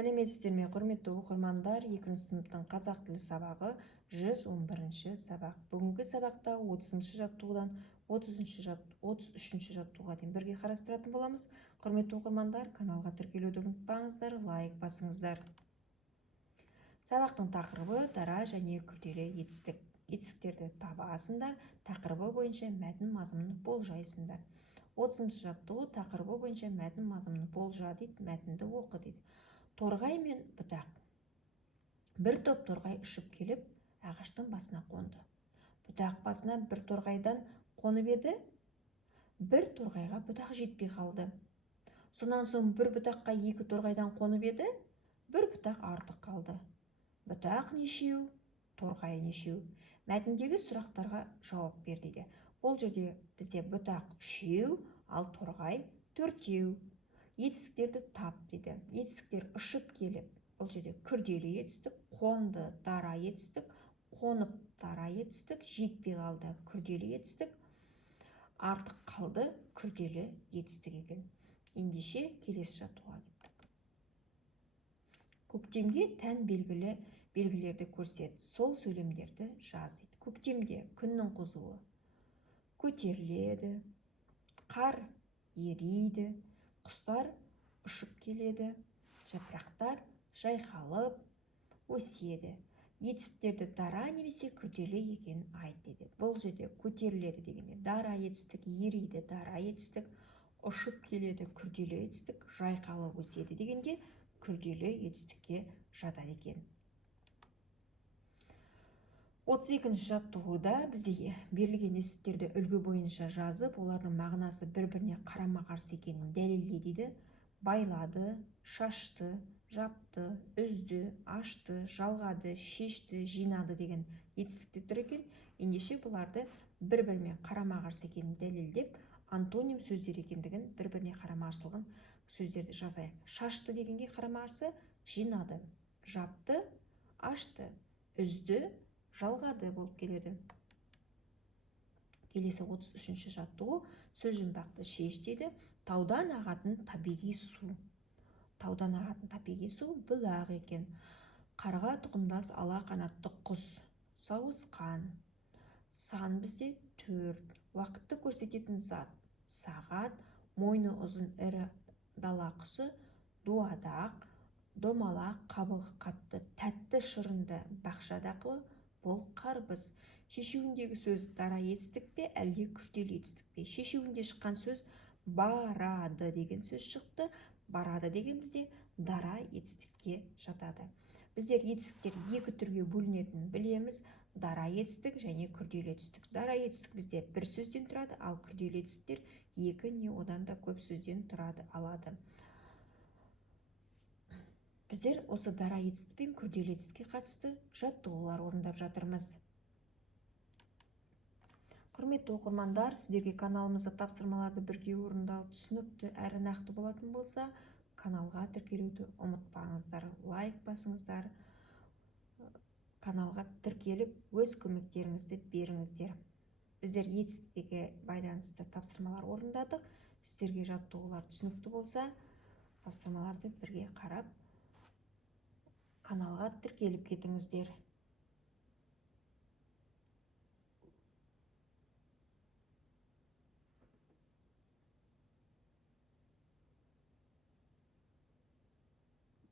Сәлеметсіздер ме, құрметті оқырмандар, 2 сыныптың қазақ тілі сабағы 111 сабақ. Бүгінгі сабақта 30-шы жаттығудан 33-шы жаттығуға дейін бірге қарастыратын боламыз. Құрметті оқырмандар, каналға тіркелуді ұмытпаңыздар, лайк басыңыздар. Сабақтың тақырыбы дара және күрделі етістік. Етістіктерді табасыңдар, тақырыбы бойынша мәтін мазмұнын болжайсыңдар. 30-шы жаттығу тақырыбы бойынша мәтін мазмұнын болжа дейді, мәтінді оқы дейді. Торғай мен бұтақ. Бір топ торғай ұшып келіп, ағаштың басына қонды. Бұтақ басына бір торғайдан қонып еді, бір торғайға бұтақ жетпей қалды. Сонан соң бір бұтаққа екі торғайдан қонып еді, бір бұтақ артық қалды. Бұтақ нешеу, торғай нешеу? Мәтіндегі сұрақтарға жауап бер дейді. Бұл жерде бізде бұтақ 3, ал торғай 4. Етістіктерді тап дейді. Етістіктер ұшып келіп, бұл жерде күрделі етістік, қонды, дара етістік, қонып, дара етістік, жетпей қалды, күрделі етістік, артық қалды, күрделі етістік екен. Ендеше келесі жаттығуға кеттік. Көктемге тән белгілерді көрсет, сол сөйлемдерді жаз дейді. Көктемде күннің қызуы көтеріледі, қар ериді, құстар ұшып келеді, жапырақтар жайқалып өседі. Етістіктерді дара немесе күрделі екенін айт дейді. Бұл жерде көтеріледі дегенде дара етістік, ериді дара етістік, ұшып келеді күрделі етістік, жайқалып өседі дегенде күрделі етістікке жатады екен. 32-ші жаттығуда бізде берілген етістіктерді үлгі бойынша жазып, олардың мағынасы бір-біріне қарама-қарсы екенін дәлелде дейді. Байлады, шашты, жапты, үзді, ашты, жалғады, шешті, жинады деген етістіктер тұр екен. Ендеше бұларды бір-біріне қарама-қарсы екенін дәлелдеп, антоним сөздер екендігін, бір-біріне қарама-қарсылығын сөздерді жазайық. Шашты дегенге қарама-қарсы жинады, жапты, ашты, үзді, жалғады болып келеді. Келесі 33-ші жаттығу сөз жұмбақты шеш дейді. Таудан ағатын табиғи су. Таудан ағатын табиғи су бұлақ екен. Қарға тұқымдас ала қанатты құс. Сауысқан. Сан бізде 4. Уақытты көрсететін зат. Сағат. Мойны ұзын ірі дала құсы. Дуадақ. Домалақ, қабығы қатты, тәтті шырынды, бақша дақылы. Бұл қарбыз. Шешеуіндегі сөз дара етістік пе, әлде күрделі етістік пе? Шешеуінде шыққан сөз барады деген сөз шықты. Барады деген бізде дара етістікке жатады. Біздер етістіктер екі түрге бөлінетінін білеміз. Дара етістік және күрделі етістік. Дара етістік бізде бір сөзден тұрады, ал күрделі етістіктер екі не одан да көп сөзден тұрады алады. Біздер осы дара етістік пен күрделі етістікке қатысты жаттығулар орындап жатырмыз. Құрметті оқырмандар, сіздерге каналымызда тапсырмаларды бірге орындау түсінікті әрі нақты болатын болса, каналға тіркелуді ұмытпаңыздар, лайк басыңыздар, каналға тіркеліп, өз көмектеріңізді беріңіздер. Біздер етістікке байланысты тапсырмалар орындадық. Сіздерге жаттығулар түсінікті болса, тапсырмаларды бірге қарап, каналға тіркеліп кетіңіздер.